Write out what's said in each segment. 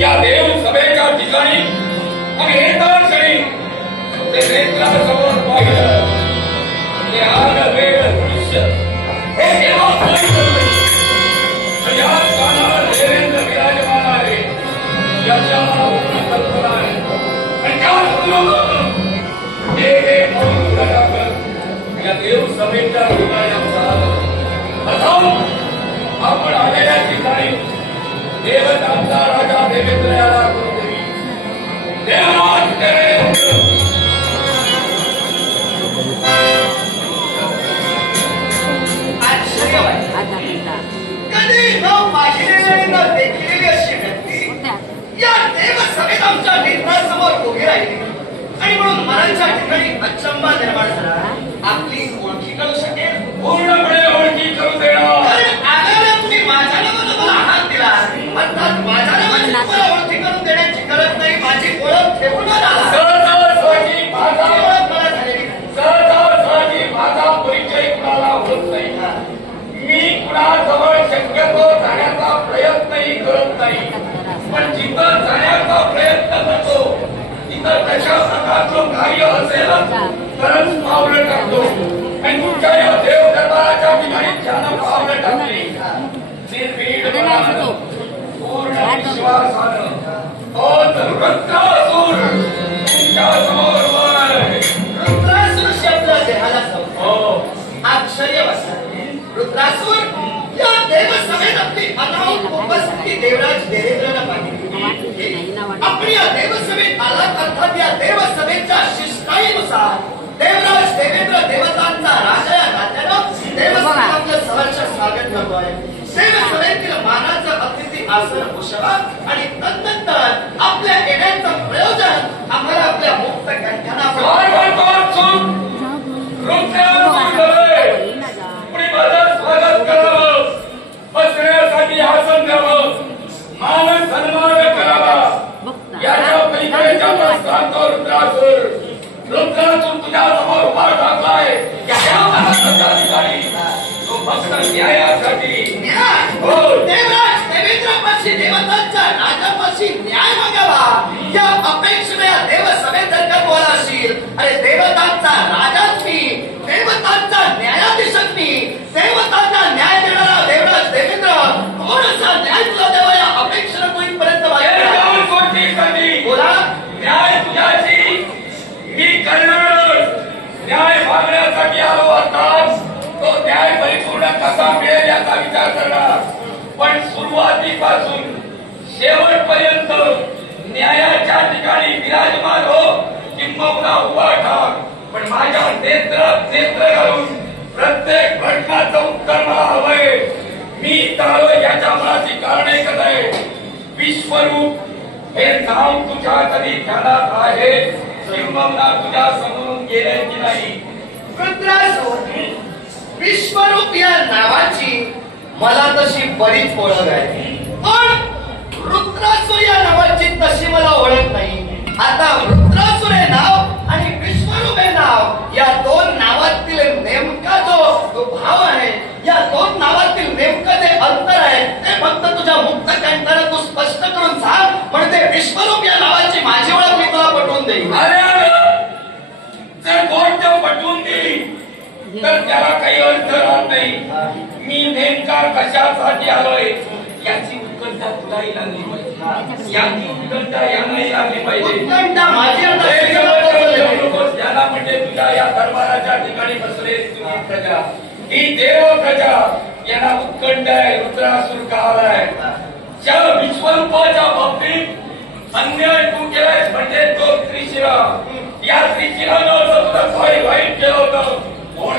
या देव सभेच्या ठिकाणी आम्ही येताच क्षणी ते नेत्रासमोर पाहिलं ते आग वेळ दृश्य हे याच कानावर देवेंद्र विराजमान आहे याच्या कल्पना आहे आणि या देव सभेच्या ठिकाणी आपण आलेल्या ठिकाणी देवतांचा राजा देवेंद्र याला करून देवी देवराज देवेंद्र कधी न पाहिलेली न देखलेली अशी व्यक्ती या देवसभेत आमच्या नेत्रासमोर उभी राहिली आणि म्हणून मनाच्या ठिकाणी अचंबा निर्माण झाला. आपली ओळखी करू शकेल, पूर्णपणे ओळखी करू देणार. आल्याला तुम्ही माझ्या नावानं मला हात दिला अर्थात माझ्या नावाची तुम्हाला ओळखी करून देण्याची गरज नाही. माझी ओळख ठेवूनच आला. सहजासहजी माझा ओळख मला झालेली सहजासहजी माझा परिचय कुणाला होत नाही. मी कुणाजवळ शक्यतो जाण्याचा प्रयत्नही करत नाही, पण जिथं जाण्याचा प्रयत्न करतो तिथं कशा प्रकारचं कार्य असेल तरच पावलं टाकतो. आणि तुमच्या या देव दरबाराच्या ठिकाणी ज्यानं पावलं टाकली निर्भीडपणानं पूर्ण विश्वासानं रुद्रासूर तुमच्या समोर उभा आहे. रुद्रासूर शब्द देहाला आश्चर्य वाटतं. रुद्रासूर या देवसभेत आपली अनाऊट उपस्थिती देवराज देवेंद्रला पाहिली. आपण या देवसभेत आलात अर्थात या देवसभेच्या शिष्टाईनुसार देवराज देवेंद्र देवतांचा राजा या नात्यानं देवसभेत आपलं सहर्ष स्वागत करतो आहे. देवसभेतील मानाचं अतिथी आसन भूषवा आणि तदनंतर आपल्या येण्याचं प्रयोजन आम्हाला आपल्या मुक्त कंठ्यानं स्वागत करावं, बसण्यासाठी आसन द्यावं, मान सन्मान करावा. याच्या पलीकडे ज्याचा सांगतो रुद्रासूर तुझ्या समोर उभा टाकलाय त्या ठिकाणी तो फक्त न्यायासाठी देवराज देवेंद्रपाशी देवतांच्या राजापाशी न्याय मागावा या अपेक्षेने या देवसभेत जर का बोला असेल अरे देवतांचा राजाच मी, देवतांचा न्यायाधीशच मी, देवतांचा न्याय देणारा देवराज देवेंद्र कोणाचा न्याय तुला देवा या अपेक्षेने तू इथपर्यंत बोला. न्याय तुझ्याशी मी करणार. न्याय मागण्यासाठी आलो असताच तो न्याय परिपूर्ण कसा मिळेल याचा विचार करणार. पण सुरुवातीपासून शेवटपर्यंत न्यायाच्या ठिकाणी विराजमान हो किंबहुना उभा ठाक. पण माझ्या नेत्रात नेत्र घालून प्रत्येक प्रश्नाचं उत्तर मला हवंय. मी चालू याच्या मनाची कारण एकच आहे. विश्वरूप हे नाव तुझ्या कधी ध्यानात आहे किंबहुना तुझ्या समोरून गेले की नाही. रुद्रासूर विश्वरूप या नावाची मला तशी बरीच ओळख आहे, पण रुद्रासूर या नावाची तशी मला ओळख नाही. आता रुद्रासूर हे नाव आणि विश्वरूप हे नाव या दोन नावातील नेमका जो भाव आहे, या दोन नावातील नेमकं जे अंतर आहे ते फक्त तुझ्या मुक्त कंठानं तू स्पष्ट करून सांग, म्हणजे विश्वरूप या नावाची माझी ओळख मी तुला पटवून देईन. जर गोष्ट पटवून दिली तर त्याला काही अर्थ राहत नाही. मी नेमका कशासाठी आलोय याची उत्कंठा तुलाही लागली पाहिजे, याची उत्कंठा यांनाही लागली पाहिजे. उत्कंठा माझी त्याला म्हणजे तुझ्या या दरबाराच्या ठिकाणी बसले तुझी प्रजा, ही देव प्रजा, यांना उत्कंठ आहे. रुद्रासूर का आलाय ज्या विश्वरूपाच्या बाबतीत अन्याय तू केलाय म्हणजे तो त्रिशिरा. या त्रिशिरानं तुझं काही वाईट केलं होतं, कोण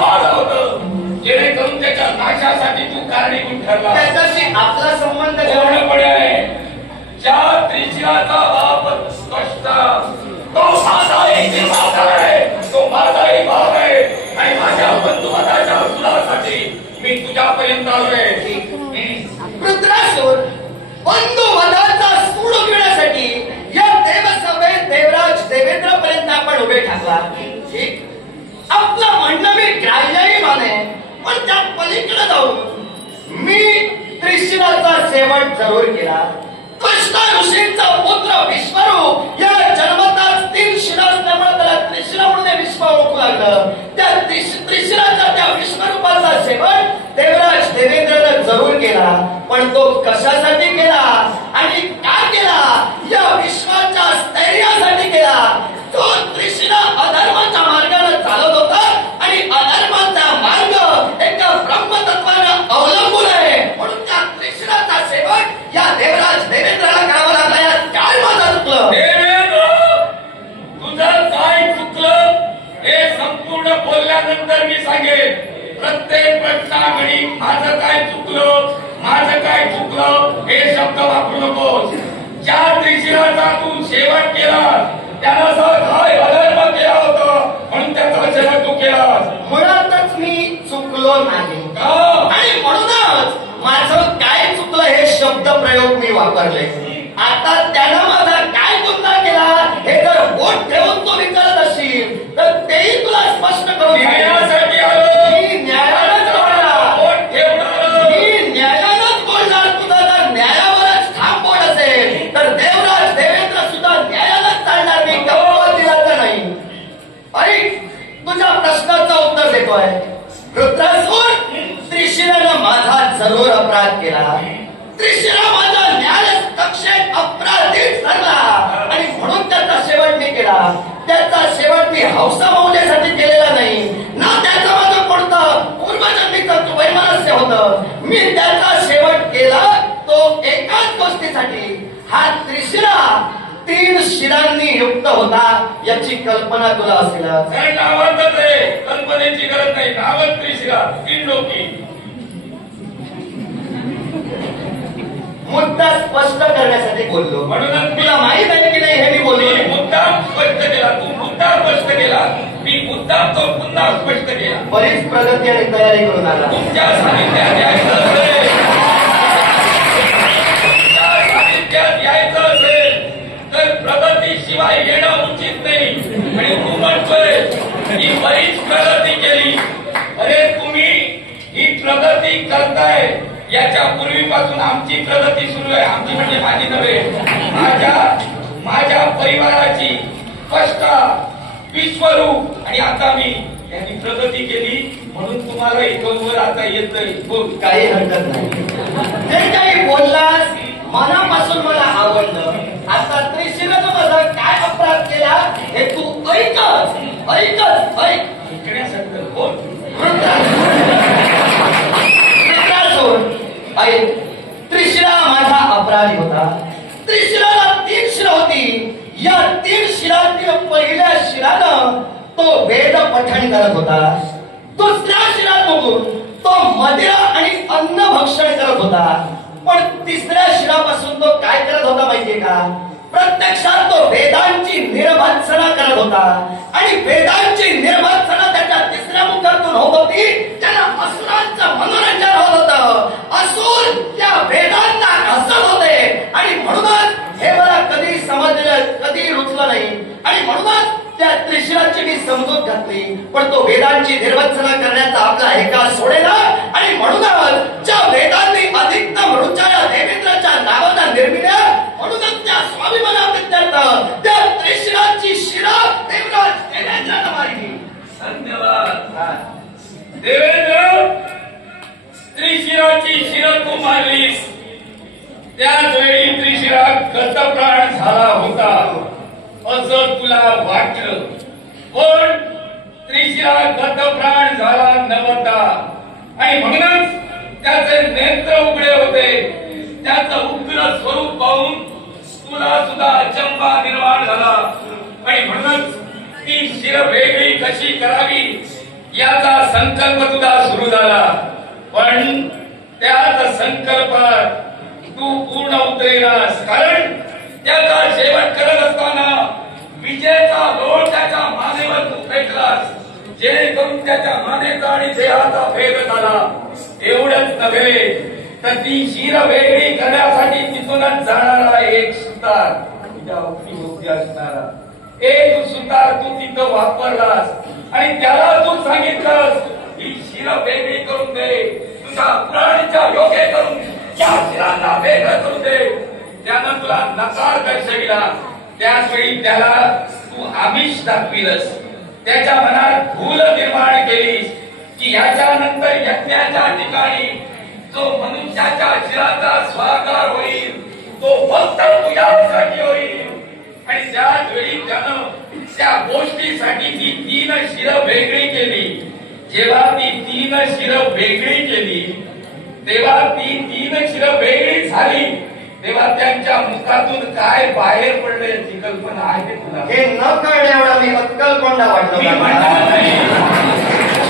मारलं होतं, जेणेकरून त्याच्या नाशासाठी तू कारणीभूत ठरला. त्याच्याशी आपला संबंध पूर्णपणे आहे. ज्या त्रिशिराचा बाप कष्ट तो माझाही माझा आहे, तो माझाही भाव आहे आणि माझ्या बंधुमताच्या सुधासाठी मी तुझ्यापर्यंत आलोय. रुद्रासूर बंधुमताचा सूड घेण्यासाठी या देवसभेत देवराज देवेंद्र पर्यंत आपण उभे ठाकला. ठीक, आपलं म्हणणं मी ग्राह्यही माने, पण त्या पलीकडे जाऊन मी त्रिशिराचा शेवट जरूर केला. कृष्ण ऋषींचा पुत्र विश्वरूप या जन्मताच 3 शिरा असल्यामुळे त्याला त्रिशिरा म्हणून विश्व ओळखू लागलं. त्या त्रिशिराचा त्या विश्वरूपाचा शेवट देवराज देवेंद्रनं जरूर केला. पण तो कशासाठी केला आणि का केला? या विश्वाच्या स्थैर्यासाठी केला. तो त्रिशिरा अधर्माच्या मार्गाने चालत होता आणि अधर्माचा मार्ग एका ब्रह्मतत्वानं अवलंबून आहे. म्हणून त्या त्रिशिराचा शेवट या देवराज देवेंद्राला करावा लागला. यात काय माझं चुकलं? तुझं काय चुकलं हे संपूर्ण बोलल्यानंतर मी सांगेन. प्रत्येक प्रश्नाकडे माझं काय चुकलं, माझं काय चुकलं हे शब्द वापरू नकोस. ज्या त्रिशिराचा तू शेवट केला त्याला काय अधर्म केला होता म्हणून त्याचा शेवट तू केलास. मुळातच मी चुकलो नाही का? आणि म्हणूनच माझं काय चुकलं हे शब्द प्रयोग मी वापरले. आता त्यानं माझा काय गुन्हा केला हे जर बोट ठेवून तो विचारत असशील तर तेही तुला स्पष्ट करून न्यायासाठी आलो. मी न्यायालाच बोलणार. बोट ठेवणार. मी न्यायालाच बोलणार. तुझा जर न्यायावरच ठाम बोट असेल तर देवराज देवेंद्र सुद्धा न्यायालाच चालणार. मी गप्पा दिला नाही. ऐक, तुझ्या प्रश्नाचं उत्तर देतोय. रुद्रासूर, त्रिशिरानं माझा जरूर अपराध केला. त्रिशिरा माझा न्याय कक्षेत अपराधीच ठरला आणि म्हणून त्याचा शेवट मी केला. त्याचा शेवट मी हौसा मौजेसाठी केलेला नाही ना. त्याचं माझं कोणतं पूर्वजन्मीचं वैमनस्य होतं. मी त्याचा शेवट केला तो एकाच गोष्टीसाठी. हा त्रिशिरा 3 शिरांनी युक्त होता याची कल्पना तुला असेल. कारण नावातच आहे, कल्पनेची गरज नाही. नावच त्रिशिरा, 3 डोकी. मुद्दा स्पष्ट करण्यासाठी बोललो. म्हणूनच तुला माहित आहे की नाही हे मी बोललो. मी मुद्दाम स्पष्ट केला, तू मुद्दाम स्पष्ट केला, मी मुद्दाम तो पुन्हा स्पष्ट केला. बरीच प्रगती आणि तयारी करून आला. तुमच्या सानिध्यात यायचं असेल, तुमच्या सानिध्यात यायचं असेल तर प्रगतीशिवाय येणं उचित नाही. आणि तू म्हणतोय की बरीच प्रगती केली. अरे तुम्ही ही प्रगती करताय याच्या पूर्वीपासून आमची प्रगती सुरू आहे. आमची म्हणजे माझी नव्हे, माझ्या परिवाराची स्पष्टा, विश्वरूप आणि आता मी यांनी प्रगती केली म्हणून तुम्हाला इथं वर आता येतंय. बोल. काही हरकत नाही. जे काही बोललास मनापासून मला आवडलं. आता त्रिशिरानं माझा काय अपराध केला हे तू ऐकच ऐक. शिकण्यासारखं बोल. त्रिशिरा माझा अपराधी होता. त्रिशिराला 3 शिरा होती. या 3 शिरांतील पहिल्या शिरानं तो वेद पठण करत होता. दुसऱ्या शिरात बघून तो मदिरा आणि अन्न भक्षण करत होता. पण तिसऱ्या शिरापासून तो काय करत होता माहितीये का? प्रत्यक्षात तो वेदांची निर्भत्सना करत होता. आणि वेदांची निर्भत्सना त्याच्या तिसऱ्या मुखातून होत होती. त्याला असुरांचं मनोरंजन होत होतं. असुर त्या वेदांना हसत होते आणि म्हणूनच हे मला कधी समजलं, कधी रुचलं नाही. आणि म्हणूनच त्या त्रिशिराची मी समजूत घातली. पण तो वेदांची निर्वचना करण्याचा आपला हेका सोडेना. आणि म्हणूनच ज्या वेदांनी अधिकतम रुचाया देवेंद्राच्या नावाचा निर्मिल्या म्हणूनच त्या स्वाभिमानाप्रित्यर्थ त्या त्रिशिराची शिरा देवराज देवेंद्रानं मारली. धन्यवाद. देवेंद्र, त्रिशिराची शिर तू मारलीस. त्याच वेळी त्रिशिरा गतप्राण झाला होता असं तुला वाटलं. पण त्रिशिरा गतप्राण झाला नव्हता आणि म्हणूनच त्याचे नेत्र उघडे होते. त्याचं उग्र स्वरूप पाहून तुला सुद्धा अचंबा निर्माण झाला आणि म्हणूनच ती शिर वेगळी कशी करावी याचा संकल्प तुझा सुरू झाला. पण त्याच संकल्पात तू पूर्ण उतरेनास. कारण त्याचा शेवट करत असताना विजेचा लोळ त्याच्या मानेवर तू फेकलास. जेणेकरून त्याच्या मानेचा आणि देहाचा भेद झाला. एवढंच नव्हे तर ती शिर वेगळी करण्यासाठी तिथूनच जाणारा एक सुतार, तुझ्या अवतीभोवती असणारा एक सुतार तू तिथं वापरलास आणि त्याला तू सांगितलंस ही शिर वेगळी करून दे, तुझ्या प्राणीच्या योगे करून त्या शिरांना वेगळं करू दे. त्यानं तुला नकार दर्शविला. त्याच वेळी त्याला तू आमिष दाखविलस. त्याच्या मनात भूल निर्माण केलीस की याच्यानंतर यज्ञाच्या ठिकाणी जो मनुष्याच्या शिराचा स्वाकार होईल तो फक्त तुझ्यासाठी होईल. आणि त्याच वेळी त्यानं त्या गोष्टीसाठी ती 3 शिरं वेगळी केली. जेव्हा ती 3 शिरं वेगळी केली तेव्हा ती 3 शिरं वेगळी झाली तेव्हा त्यांच्या मुखातून काय बाहेर पडले याची कल्पना आहे तुला? हे न कळणे एवढा मी अक्कलकोंडा वाटलो. मी म्हणणार नाही,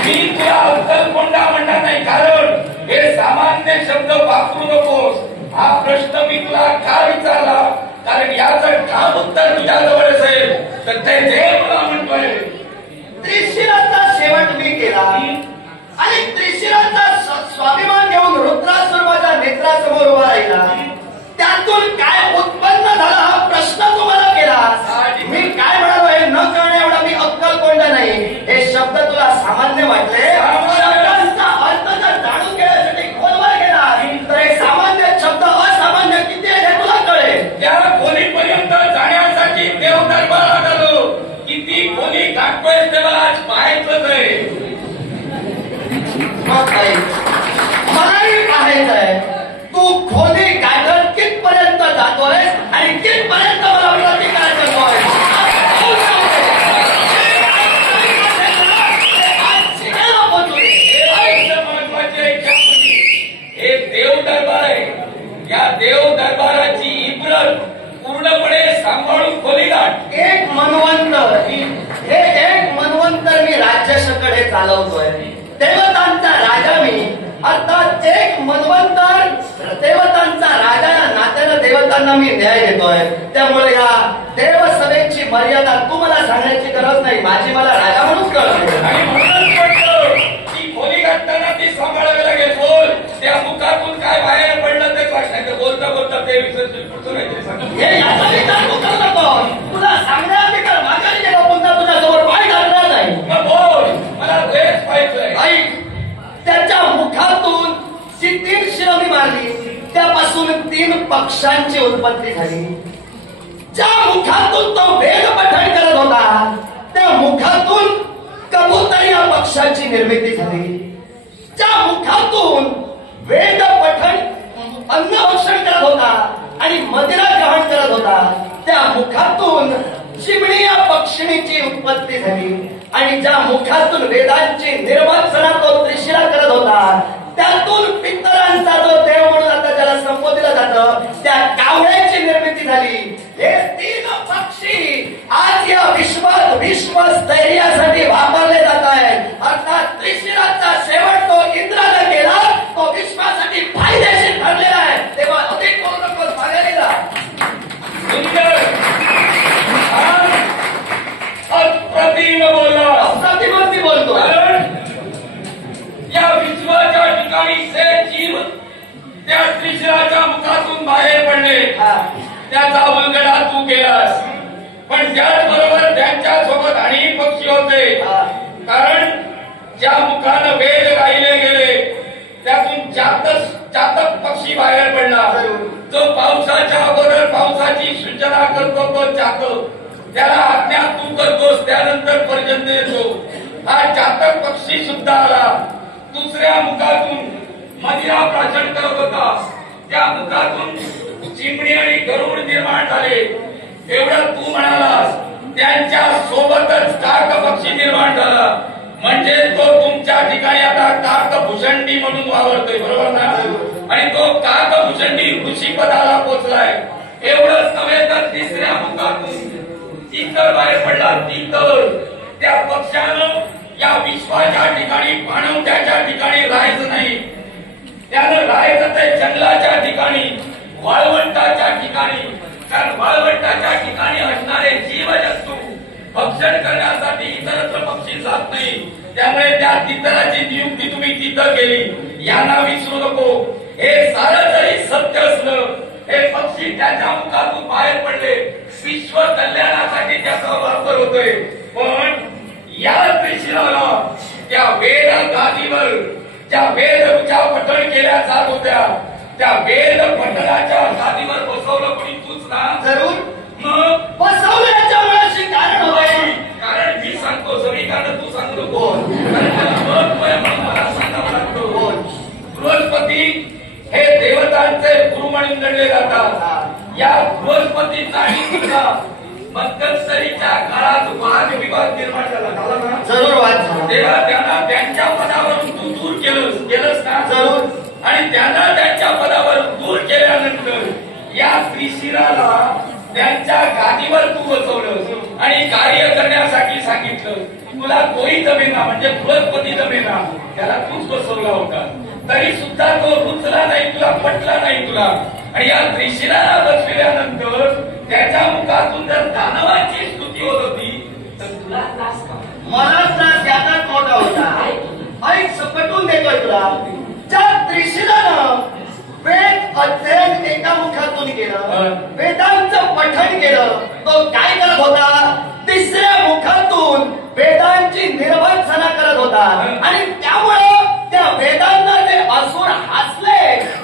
मी तुला अक्कलकोंडा म्हणणार नाही, कारण हे सामान्य शब्द वापरू नकोस. हा प्रश्न मी तुला का विचारला? कारण याचं ठाम उत्तर तुझ्याजवळ असेल तर ते देव मला म्हणतोय. त्रिशिराचा शेवट मी केला आणि त्रिशिराचा स्वाभिमान घेऊन रुद्रासुर माझ्या नेत्रासमोर उभा राहिला. त्यातून काय उत्पन्न झाला हा प्रश्न तुम्हाला केला. मी काय म्हणालो हे न कळणे एवढा मी अक्कलकोंडा नाही. हे शब्द तुला सामान्य वाटले. शब्दांचा अर्थ जर जाणून घेण्यासाठी खोलवर गेला तर हे सामान्य शब्द असामान्य किती आहे हे तुला कळेल. त्या खोलीपर्यंत जाण्यासाठी देव दरबारात आलो. किती खोली गाठतोय ते मला आज पाहायचंच आहे. मलाही पाहायचं आहे तू खोली गाठत कितपर्यंत जातोय आणि कितपर्यंत मला प्रतिकार करतोय. हे देव दरबार आहे. या देव दरबाराची इब्रत पूर्णपणे सांभाळून खोली गाठ. एक मनवंतर हे एक मनवंतर मी राज्यशकडे चालवतोय. देवतांचा राजा मी अर्थात एक मनवंतर देवतांचा राजा या नात्यानं देवतांना मी न्याय देतोय. त्यामुळे या देवसभेची मर्यादा तू मला सांगण्याची गरज नाही. माझी मला राजा म्हणून कळत. आणि म्हणूनच म्हटलं की खोली गाठताना ती सांभाळावी लागेल. बोल त्या मुखातून काय बाहेर पडलं ते सांगायचं. बोलता बोलता ते विसर्जन पुढचं काहीतरी सांग. हे याचा विचार तू करू नको. तुला सांगण्याआधी तर माझ्या जेव्हा पुन्हा तुझ्याजवळ पाय टाकणार नाही. मग बोल, मला तेच पाहिजे. ऐक, त्याच्या मुखातून जी 3 शिरं मी मारली त्यापासून 3 पक्षांची उत्पत्ती झाली. ज्या मुखातून तो वेद पठण करत होता त्या मुखातून कबूतर या पक्षाची निर्मिती झाली. ज्या मुखातून वेद पठण अन्नभक्षण करत होता आणि मदिरा ग्रहण करत होता त्या मुखातून चिमणी या पक्षिणीची उत्पत्ती झाली. आणि ज्या मुखातून वेदांची निर्वाचना तो त्रिशिरा करत होता त्यातून पितरांचा जो देव म्हणून आता ज्याला संबोधलं जातं त्या कावळ्याची निर्मिती झाली. हे 3 पक्षी आज या विश्वात विश्वस्थैर्यासाठी वापरले जात आहेत. अर्थात त्रिशिराचा शेवट तो इंद्राने केला. तो विश्वासाठी फायदेशीर ठरलेला आहे. तेव्हा अधिक बोलू नकोस, मागे जा. सुंदर, अप्रतिम बोलला. अप्रतिम मी बोलतो. या विश्वाच्या ठिकाणी जे जीव त्या त्रिशिराच्या मुखातून बाहेर पडले त्याचा उलगडा तू केलास. पण त्याचबरोबर त्यांच्या सोबत अनेक पक्षी होते. कारण ज्या मुखानं वेद गायले गेले त्यातून चातक पक्षी बाहेर पडला. जो पावसाच्या अगोदर पावसाची सूचना करतो तो चातक, त्याला आज्ञा तू करतोस त्यानंतर पर्जन्य येतो. हा चातक पक्षी सुद्धा आला. दुसऱ्या मुखातून मदिरा प्राशन करत होता. त्या मुखातून चिमणी आणि गरुड निर्माण झाले. एवढं तू म्हणालास. त्यांच्या सोबतच काक पक्षी निर्माण झाला. म्हणजे तो तुमच्या ठिकाणी आता काकभूषंडी म्हणून वावरतोय, बरोबर ना? आणि तो काकभूषंडी ऋषीपदाला पोचलाय. एवढंच नव्हे तर तिसऱ्या मुखातून तितर बाहेर पडला. तितर त्या पक्षानं या विश्वाच्या ठिकाणी पाणवठ्याच्या ठिकाणी राहायचं नाही. त्यानं राहायचं ते जंगलाच्या ठिकाणी, वाळवंटाच्या ठिकाणी. कारण वाळवंटाच्या ठिकाणी असणारे जीवजंतू भक्षण करण्यासाठी इतरत्र पक्षी जात नाही. त्यामुळे त्या तितराची नियुक्ती तुम्ही तिथं केली. यांना विसरू नको. हे सारं जरी सत्य असलं हे पक्षी त्याच्या मुखातून बाहेर पडले. विश्व कल्याणासाठी त्याचा वापर होतोय. पण या त्रिशिराला त्या वेद गादीवर ज्या वेद ऋचा पठण केल्या जात होत्या त्या वेद पठणाच्या गादीवर बसवलं कोणी तूच ना? जरूर मग बसवण्याच्या मुळाशी कारण होय. कारण मी सांगतो सगळी कारण तू सांगतो बोल. कारण त्याला महत्व आहे म्हणून मला सांगावं लागतं. बोल. बृहस्पती हे देवतांचे गुरु म्हणून गणले जातात. या बृहस्पतीचा सुद्धा मध्यंतरीच्या काळात वाद विवाद निर्माण झाला ना? जरूर वाद झाला. तेव्हा त्यांना त्यांच्या पदावरून तू दूर केलंस ना? जरूर. आणि त्यांना त्यांच्या पदावरून दूर केल्यानंतर या त्रिशिराला त्यांच्या गादीवर तू बसवलं आणि कार्य करण्यासाठी सांगितलं. तुला कोणी जमेना म्हणजे बृहस्पती जमेना त्याला तूच बसवला होता. तरी सुद्धा तो रुचला नाही तुला, पटला नाही तुला. आणि या त्रिशिराला बसविल्यानंतर त्याच्या मुखातून जर दानवाची स्तुती होत होती तर तुला त्रास का? मला त्रास याचाच मोठा होता. ऐक सपटून देतोय तुला. ज्या त्रिशिलानं वेद अध्ययन एका मुखातून केलं, वेदांचं पठण केलं, तो काय करत होता? तिसऱ्या मुखातून वेदांची निर्वंचना करत होता. आणि त्यामुळं त्या वेदांना ते असुर हसले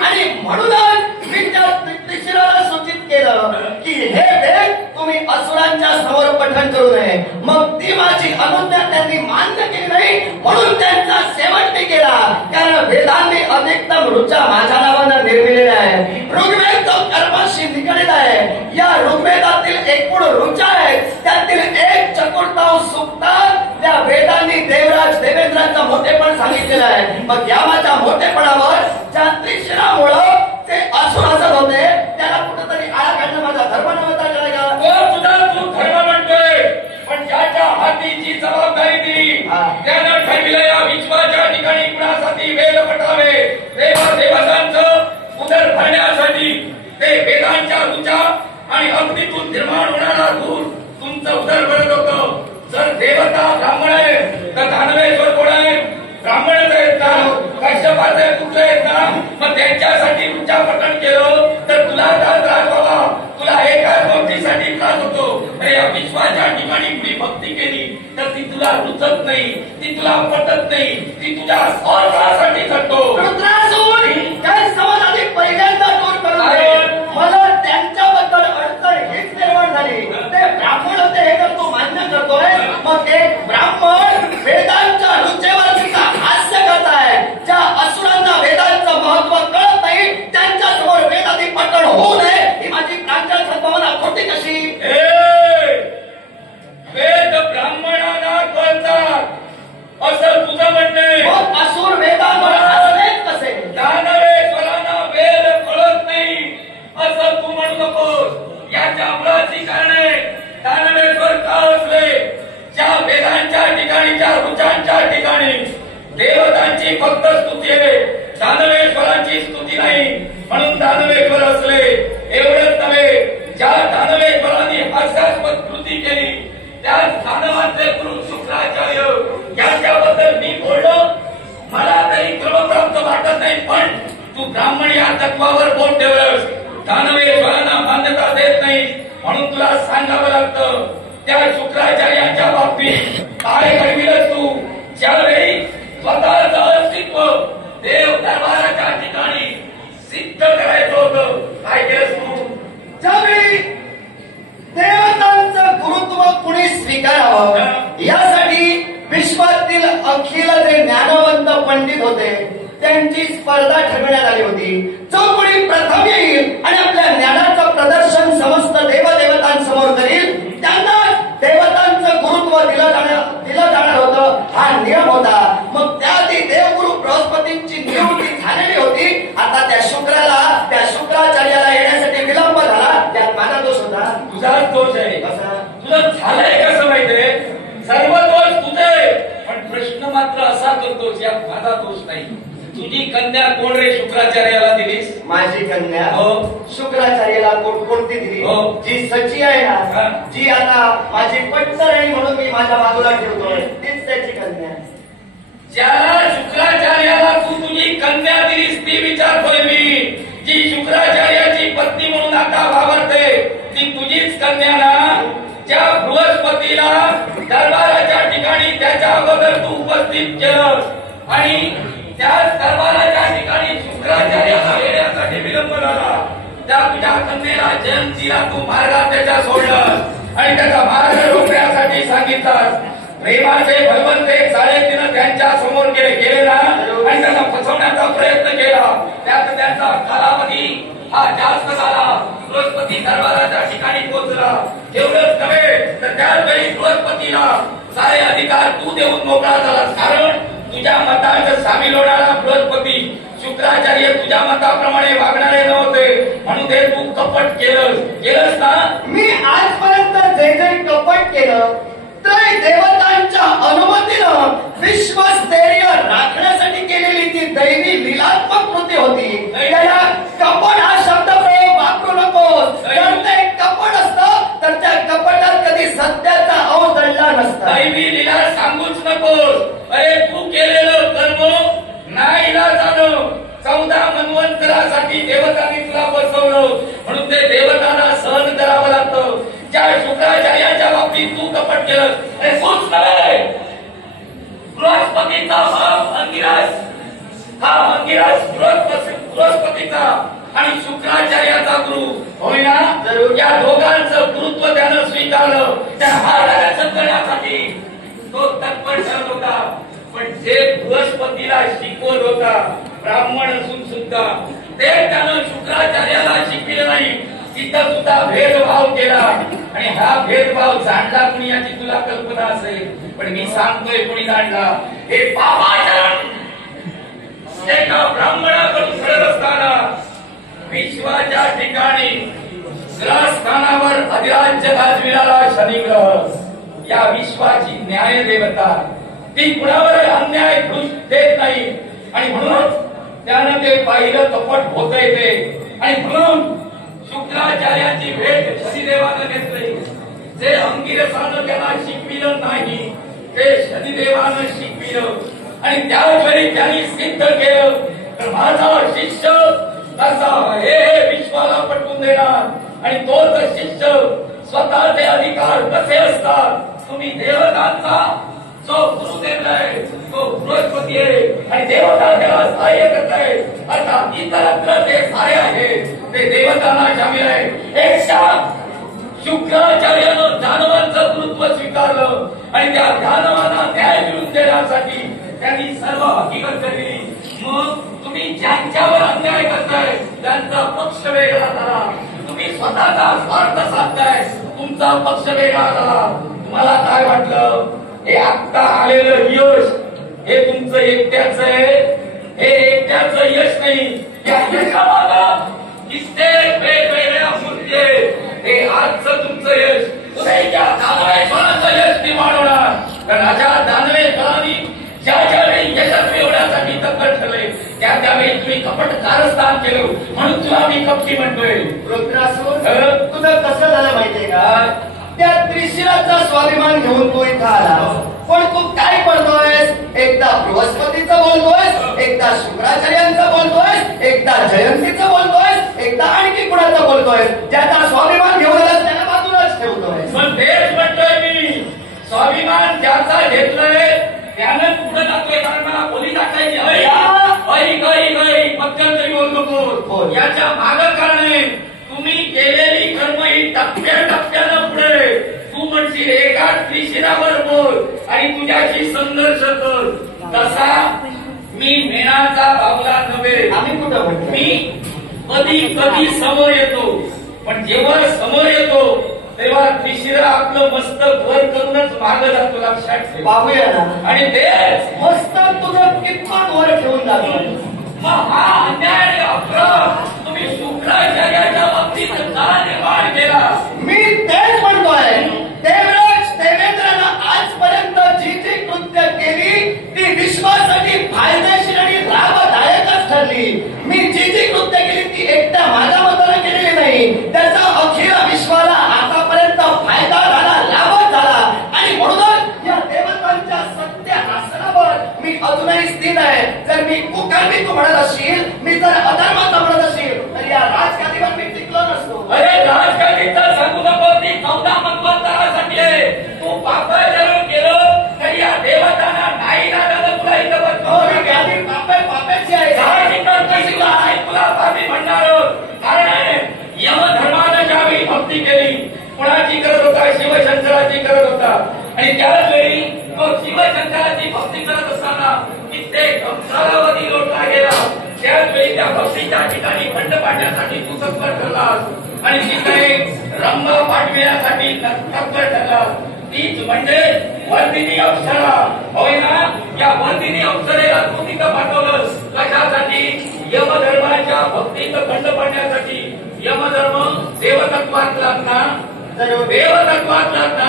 आणि म्हणूनच मी त्या त्रिशिलाला सूचित केलं की हे वेद तुम्ही असुरांच्या समोर पठण करू नये. मग ती माझी अनुज्ञा त्यांनी मान्य केली नाही म्हणून त्यांचा सेवक मी केला. कारण वेदांनी अधिकतम ऋचा माझ्या नावानं निर्मिलेला आहे. ऋग्वेद जो कर्माशी निगडीत आहे. या ऋग्वेदातील एकूण ऋचा आहेत त्यातील एक चतुर्थांश सूक्तात त्या वेदांनी देवराज देवेंद्रांचं मोठेपण सांगितलेलं आहे. मग या माझ्या मोठेपणावर ज्या त्रिशिरामुळं ते असुर हसत होते त्याला कुठेतरी आळा काढणं माझा धर्म नव्हता करायला. तुझा तू धर्म म्हणतोय पण ज्याच्या हातीची जबाबदारी दिली त्यानं ठरविलं या विश्वाच्या ठिकाणी कुणासाठी वेद पठावे. देवतांचं उदर भरण्यासाठी ते वेदांच्या ऋचा आणि अग्नीतून निर्माण होणारा धूर तुमचं उदर भरत होतं. जर देवता ब्राह्मण आहे तर दानवेश्वर कोण आहे? ब्राह्मणच आहेत ना? कश्यपाचे पुत्र आहेत ना? मग त्यांच्यासाठी ऋचा पठण केलं तर तुला काय त्रास व्हावा? तुला एकाच गोष्टीसाठी त्रास होतो. या विश्वाच्या ठिकाणी कुणी भक्ती केली तर ती तुला रुचत नाही, ती तुला पटत नाही, ती तुझ्या स्वार्थासाठी करतो. काय समज आधी पहिल्यांदा दूर करून दे. मला त्यांच्याबद्दल अडचण हीच निर्माण झाली. ते ब्राह्मण होते हे तर तू मान्य करतोय. मग एक ब्राह्मण वेदांच्या रुचेवर सुद्धा हास्य करताय. ज्या असुरांना वेदांचं महत्व कळत नाही त्यांच्या समोर वेदादी पठण होऊ नये ही माझी प्रांजळ सद्भावना खोटी कशी? वेद ब्राह्मणांना कळतात असं तुझं म्हणणे. मग असुर वेदांवर हसलेच कसे? दानवेश्वरांना वेद कळत नाही असं तू म्हणू नकोस. याच्या मुळाची कारणे दानवेश्वर का असले? ज्या वेदांच्या ठिकाणी ज्या ऋचांच्या ठिकाणी देवतांची फक्त स्तुती आहे, दानवेश्वरांची स्तुती नाही म्हणून दानवेश्वर असले. एवढंच नव्हे, ज्या दानवेश्वरांनी हास्यास्पद कृती केली त्याच दानवांचे गुरु शुक्राचार्य यांच्याबद्दल मी बोललो. मला तरी क्रमप्राप्त वाटत नाही पण तू ब्राह्मण या तत्वावर बोट ठेवलंस. दानवेश्वरांना मान्यता देत नाही म्हणून तुला सांगावं लागतं. त्या शुक्राचार्यांच्या बाबतीत काय घडविलंस तू? ज्यावेळी स्वतःचं अस्तित्व देव दरबाराच्या ठिकाणी सिद्ध करायचं होतं काय केलंस तू? ज्यावेळी देवतांचं गुरुत्व कुणी स्वीकारावं यासाठी विश्वातील अखिल जे ज्ञानवंत पंडित होते त्यांची स्पर्धा ठरवण्यात आली होती. जो कोणी प्रथम येईल आणि आपल्या ज्ञानाचं प्रदर्शन समस्त देवदेवतांसमोर करील त्यांना देवतांचं गुरुत्व दिलं जाणार होतं हा नियम होता. मग त्याआधी देवगुरु बृहस्पतींची नियुक्ती झालेली होती. आता त्या शुक्राचार्याला येण्यासाठी विलंब झाला. त्यात माझा दोष होता? तुझाच दोष आहे. तुझं झालंय कसं माहितीये? सर्व दोष तुझे पण प्रश्न मात्र असा करतोस यात माझा दोष नाही. तुझी कन्या कोण रे शुक्राचार्याला दिलीस? माझी कन्या हो. शुक्राचार्याला कोणती दिली? हो. जी सची आहे ना, जी आता माझी पटतर आहे म्हणून मी माझ्या बाजूला ठेवतोय तीच त्याची कन्या. ज्याला शुक्राचार्याला तू तुझी कन्या दिलीस ती विचारतोय मी. जी शुक्राचार्याची पत्नी म्हणून आता वावरते ती तुझीच कन्या ना? ज्या बृहस्पतीला दरबाराच्या ठिकाणी त्याच्या अगोदर तू उपस्थित केलं आणि त्याच दरबाराच्या ठिकाणी शुक्राचार्याला येण्यासाठी त्या तुझ्या कन्येला जयंतीला तू मार्गात त्याच्या सोडलं आणि त्याचा मार्ग रोखण्यासाठी सांगितलं. प्रेमाचे बलवंत एक जाळे तिनं त्यांच्या समोर केले ना आणि त्यांना फसवण्याचा प्रयत्न केला. त्यात त्यांचा कालावधी हा जास्त झाला. बृहस्पती दरबाराच्या ठिकाणी पोहोचला. एवढंच नव्हे तर त्यावेळी बृहस्पतीला सारे अधिकार तू देऊन मोकळा झालास. कारण तुझ्या मतात सामील होणारा बृहस्पती शुक्राचार्य तुझ्या मताप्रमाणे वागणारे नव्हते म्हणून ते तू कपट केलंस ना. मी आजपर्यंत जे जे कपट केलं त्रय देवतांच्या अनुमतीनं विश्वस्थैर्य राखण्यासाठी केलेली ती दैवी लीलात्मक कृती होती. त्याला कपट हा शब्द प्रयोग वापरू नकोस. जर ते कपट असतं तर त्या कपटात कधी सत्याचा अंश दडला नसता. दैवी लीला सांगूच नकोस. अरे तू केलेलं कर्म नाही झालं. 14 मन्वंतरासाठी देवतांनी तुला बसवलं म्हणून ते देवतांना सहन करावं लागतं. ज्या शुक्राचार्याच्या बाबतीत तू कपट केलं अरे तूच नव्हे बृहस्पतीचा अंगिरास हा अंगिरास बृहस्पतीचा आणि शुक्राचार्याचा गुरु होय ना. या दोघांचं गुरुत्व त्यानं स्वीकारलं. त्या महाराजांचं करण्यासाठी तो तत्पर ठरत होता. पण जे बृहस्पतीला शिकवत होता ब्राह्मण असून सुद्धा ते त्यानं शुक्राचार्याला शिकविलं नाही. तिथं सुद्धा भेदभाव केला आणि हा भेदभाव जाणला कुणी याची तुला कल्पना असेल. पण मी सांगतोय कुणी जाणला. हे पापाचरण एका ब्राह्मणाकडून घडत असताना विश्वाच्या ठिकाणी ग्रहस्थानावर अधिराज्य गाजविणारा शनी ग्रह या विश्वाची न्याय देवता ती कुणावर अन्याय घडू देत नाही आणि म्हणून त्यानं ते पाहिलं कपट होतंय ते आणि म्हणून शुक्राचार्याची भेट शनिदेवानं घेतली. जे अंगिरसानं त्याला शिकविलं नाही ते शनिदेवानं शिकविलं आणि त्याच वेळी त्यांनी सिद्ध केलं तर माझा शिष्य तसा हे विश्वाला पटवून देणार आणि तोच शिष्य स्वतःचे अधिकार कसे असतात. तुम्ही देवतांचा जो गुरु देवलाय तो बृहस्पती आहे आणि देवता त्याला सहाय्य करत आहे. अर्थात इतरत्र जे सारे आहे ते देवतांना शामिल आहे. एकटा शुक्राचार्यानं दानवांचं गुरुत्व स्वीकारलं आणि त्या दानवांना न्याय मिळवून देण्यासाठी त्यांनी सर्व हकीकत केली. मग तुम्ही ज्यांच्यावर अन्याय करताय त्यांचा पक्ष वेगळा झाला. तुम्ही स्वतःचा स्वार्थ साधताय तुमचा पक्ष वेगळा झाला. तुम्हाला काय वाटलं हे आत्ता आलेलं यश हे तुमचं एकट्याच आहे. हे एकट्याचं यश नाही. या यशामागं कित्येक वेगवेगळ्या मुद्दे हे आजचं तुमचं यश उद्याच्या दानवेश्वराचं यश निर्माण होणार. कारण अशा दानवेश्वरांनी ज्या ज्यावेळी यशस्वी होण्यासाठी तत्पर ठरले त्या त्यावेळी तुम्ही कपट कारस्थान केलं म्हणून तुला मी कपटी म्हणतोय. रुद्रासूर तुझं कसं झालं माहितीये का. त्या त्रिशिराचा स्वाभिमान घेऊन तू इथं आला पण तू काय करतोयस. एकदा बृहस्पतीचं बोलतोयस एकदा शुक्राचार्यांचं बोलतोयस एकदा जयंतीचं बोलतोयस एकदा आणखी कुणाचं बोलतोयस. ज्याचा स्वाभिमान घेऊन आलास त्याला बाजूलाच ठेवतोय. पण तेच म्हणतोय मी स्वाभिमान ज्याचा घेतलाय त्यानं पुढे जातोय. कारण मला बोली टाकायची मध्यंतरी बोल नको. याच्या मागं कारण आहे तुम्ही केलेली कर्म ही टप्प्याटप्प्यानं पुढे. तू म्हणशील एका त्रिशिरावर बोल आणि तुझ्याशी संघर्ष कर. तसा मी मेणाचा बावला नव्हे. आम्ही कुठं म्हणतो मी कधी कधी समोर येतो पण जेव्हा समोर येतो तेव्हा त्रिशिरा आपलं मस्तक वर करूनच मागं जातो. लक्षात ठेव. पाहूया ना. आणि तेच मस्तक तुझं कितपत वर ठेवून जातो. मग हा अन्याय अपराध तुम्ही शुक्राचार्याच्या बाबतीत का निर्माण केला. मी तेच म्हणतोय. देवराज देवेंद्रनं आजपर्यंत जी जी कृत्य केली ती विश्वासाठी फायदेशीर आणि लाभदायकच ठरली. मी जी जी कृत्य केली ती एकट्या माझ्या मतानं केलेली नाही. त्याचा अखिल विश्वाला आतापर्यंत फायदा झाला लाभ झाला आणि म्हणूनच या देवतांच्या सत्य आसनावर मी अजूनही स्थित आहे. जर मी कुकर्मी तू म्हणत असशील मी जर अधर्माचा म्हणत असशील तर या राजगादीवर मी टिकलो नसतो. अरे आणि त्याच वेळी तो शिवशंकराची भक्ती करत असताना कित्येक कालावधी लोटला गेला. त्याच वेळी त्या भक्तीच्या ठिकाणी खंड पाडण्यासाठी तू तत्पर ठरलास आणि तिकडे रंग पाठविण्यासाठी तत्पर ठरलास. तीच म्हणजे वर्धिनी अप्सरा होय ना. या वर्धिनी अप्सरेला तू तिथं पाठवलं कशासाठी? यमधर्माच्या भक्तीचं खंड पाडण्यासाठी. यमधर्म देवतत्वातलाच ना, देवतत्वातलाच ना.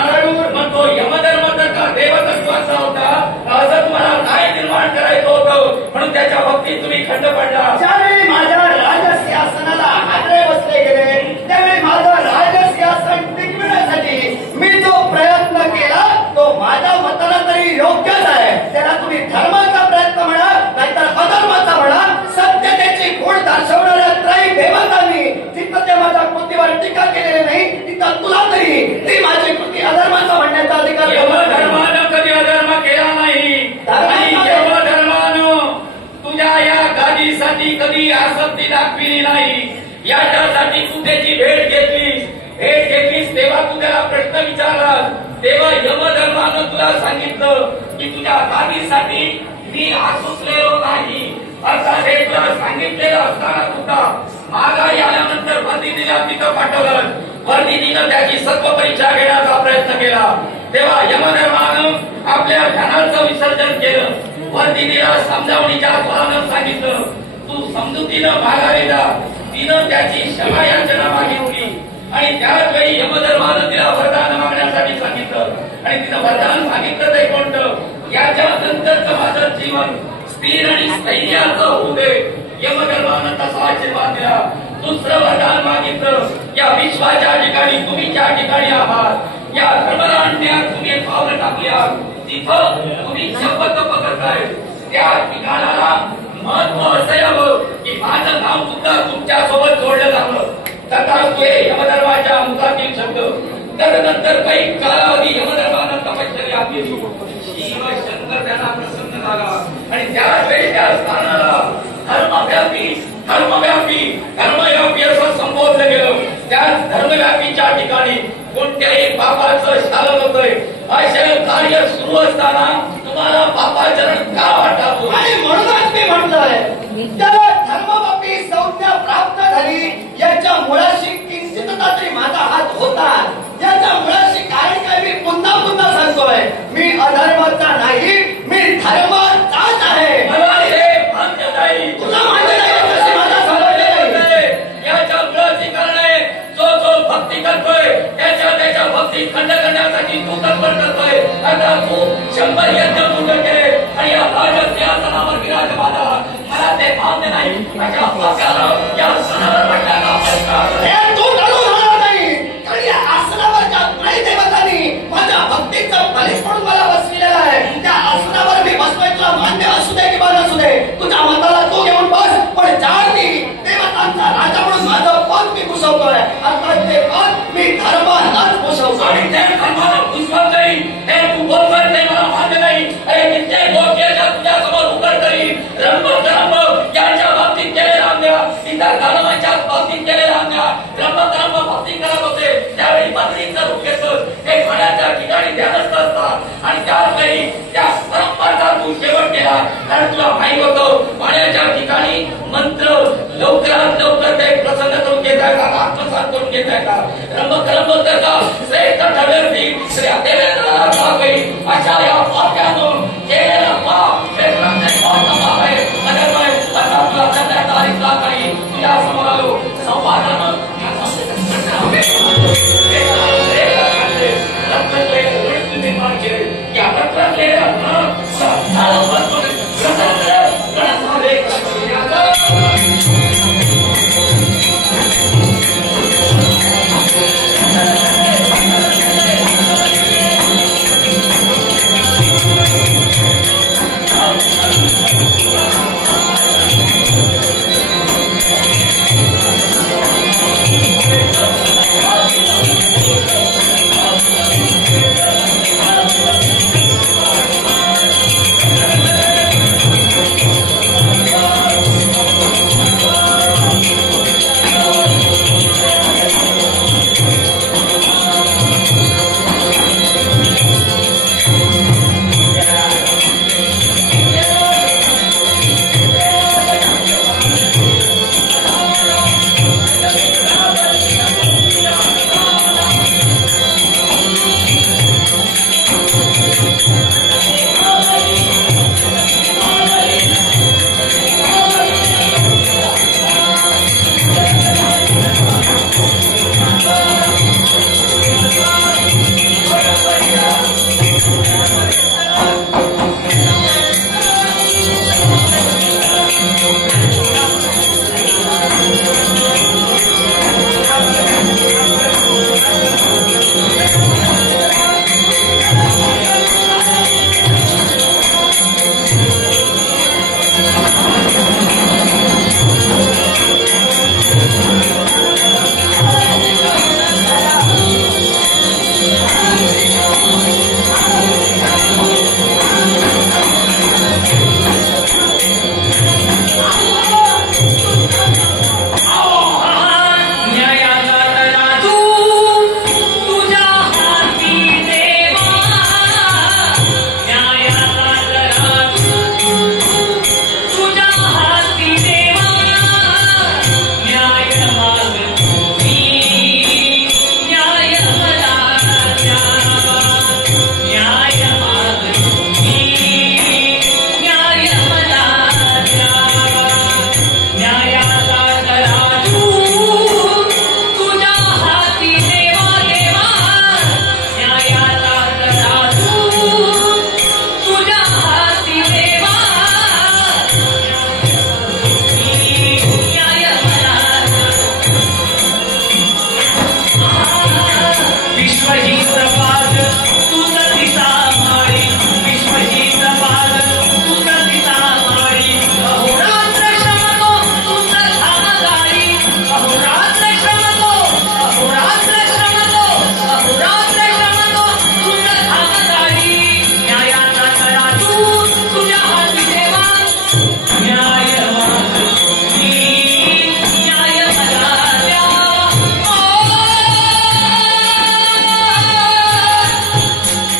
मग तो यमधर्म जर का देवतत्वाचा होता असं तुम्हाला काय निर्माण करायचं होतं म्हणून त्याच्या भक्तीत तुम्ही खंड पाडला. ज्यावेळी माझ्या राजसिंहासनाला हादरे बसले गेले त्यावेळी माझं राजसिंहासन टिकविण्यासाठी मी जो प्रयत्न केला तो माझ्या मताला तरी योग्यच आहे. त्याला तुम्ही धर्माचा प्रयत्न म्हणा नाहीतर अधर्माचा म्हणा. सत्यतेची खूण दर्शवणाऱ्या त्रयी देवतांनी तिथं त्या माझ्या कृतीवर टीका केलेली नाही. तिथं तुला तरी ती माझी कृती अधर्माचा म्हणण्याचा अधिकार. यमधर्मानं कधी अधर्म केला नाही आणि यमधर्मानं तुझ्या या गादीसाठी कधी आसक्ती दाखविली नाही. याच्यासाठी तू त्याची भेट घेतलीस तेव्हा तू त्याला प्रश्न विचारलास. तेव्हा यमधर्मानं तुला सांगितलं की तुझ्या गादीसाठी मी आसुसलेलो नाही असं हे तुला सांगितलेलं असताना सुद्धा माघारी आल्यानंतर वर्धिनीला तिथं पाठवलं. वर्धिनीनं त्याची सत्व परीक्षा घेण्याचा प्रयत्न केला. तेव्हा यमधर्मानं आपल्या ध्यानाचं विसर्जन केलं. वर्धिनीला समजावणीच्या स्वरानं सांगितलं तू समजुतीनं माघारी जा. तिनं त्याची क्षमा याचना मागितली आणि त्याच वेळी यमधर्मानं तिला वरदान मागण्यासाठी सांगितलं आणि तिनं वरदान सांगितलं ते कोणतं? याच्या नंतरचं माझं जीवन स्थिर आणि स्थैर्याचं होऊ दे. यमधर्मानं तसा आशीर्वाद दिला. दुसरं वरदान मागितलं या विश्वाच्या ठिकाणी तुम्ही ज्या ठिकाणी आहात या धर्मराण्यात तुम्ही एक पावलं टाकली आहात तिथं तुम्ही शपथ पकडताय त्या ठिकाणाला महत्व असं यावं की माझं नाव सुद्धा तुमच्या सोबत जोडलं जावं. तथास्तु यमधर्माच्या मुखातील शब्द. त्यानंतर काही कालावधी यमधर्मानं तपश्चर्या केली. शिवशंकर त्यांना प्रसन्न झाला आणि त्यावेळी त्या स्थानाला धर्मव्यापी असं संबोधलं गेलं. त्या धर्मव्यापीच्या ठिकाणी कोणत्याही पापाचं शालन होतंय असे कार्य सुरू असताना तुम्हाला पापाचरण का वाटावं? आणि म्हणूनच मी म्हटलंय त्याला धर्मव्यापी संज्ञा प्राप्त झाली. याच्या मुळाशी किंचितता तरी माझा हात होता. याच्या मुळाशी काय मी पुन्हा पुन्हा सांगतोय मी अधर्माचा नाही मी धर्माचाच आहे. मला हे मान्य नाही. तुला मान्य नाही कशी माझा समजले नाही. याच्या मुळाची कारण आहे जो भक्ती करतोय त्याच्या भक्ती खंड करण्यासाठी तू तत्पर करतोय. आता तू 100 यज्ञ पूर्ण केले आणि या राजसिंहासनावर विराजमान मला ते मान्य नाही. माझ्या पक्षानं या सणावर म्हटल्याला हे तू करू होणार नाही. कारण या आसनावरच्या त्रयी देवतांनी माझ्या भक्तीचं बलिष म्हणून मला बसविलेलं आहे. त्या आसनावर मी बसतोय तुला मान्य असू दे किंवा नसू दे. तुझ्या मताला तू घेऊन बस पण जाती देवतांचा राजा म्हणून माझं पद मी घुसवतोय. अर्थात ते पद मी धर्मालाच घुसवतो आणि ते धर्माला घुसवत नाही. हे तू बोलतोय ते मला मान्य नाही. हे कित्येक गोष्टी तुझ्या समोर उघड करी. रंग यांच्या बाबतीत केलेला आज्ञा इतर धर्माच्या बाबतीत केलेला आज्ञा रंग भक्ती करत होते त्यावेळी बदलीचं रूप घेतलं. ते खाण्याच्या ठिकाणी ध्यानस्थ असतात आणि त्यावेळी त्या परंपरेचा तू शेवट केला. कारण तुला माहित होतं पाण्याच्या ठिकाणी मंत्र लवकरात लवकर ते प्रसन्न करून घेताय का आत्मसात करून घेताय का रंग करता श्रेष्ठ ठरवली श्री देवेंद्र अशा या वाक्यानं